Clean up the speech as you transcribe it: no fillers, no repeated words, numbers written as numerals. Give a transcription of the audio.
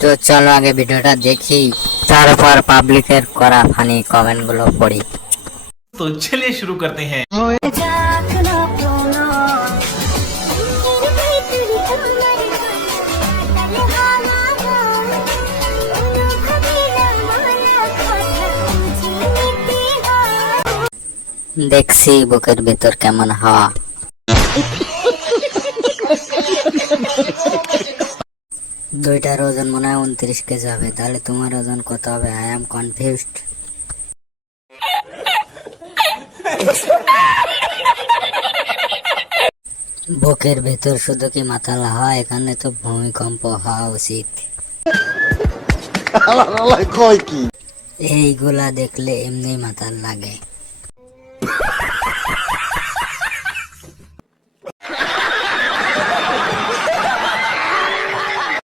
তো চলো আগে ভিডিওটা দেখি, তারপর পাবলিকের করা ফানি কমেন্ট গুলো পড়ি। तो चलिए शुरू करते हैं। দেখছি বুকের ভেতর কেমন হাওয়া। দুইটার ওজন মনে হয় 29 কেজি হবে, তাহলে তোমার ওজন কত হবে? I am confused. বুকের ভেতর শুধু কি মাতাল হাওয়া? এখানে তো ভূমিকম্প হওয়া উচিত। এইগুলা দেখলে এমনি মাতাল লাগে।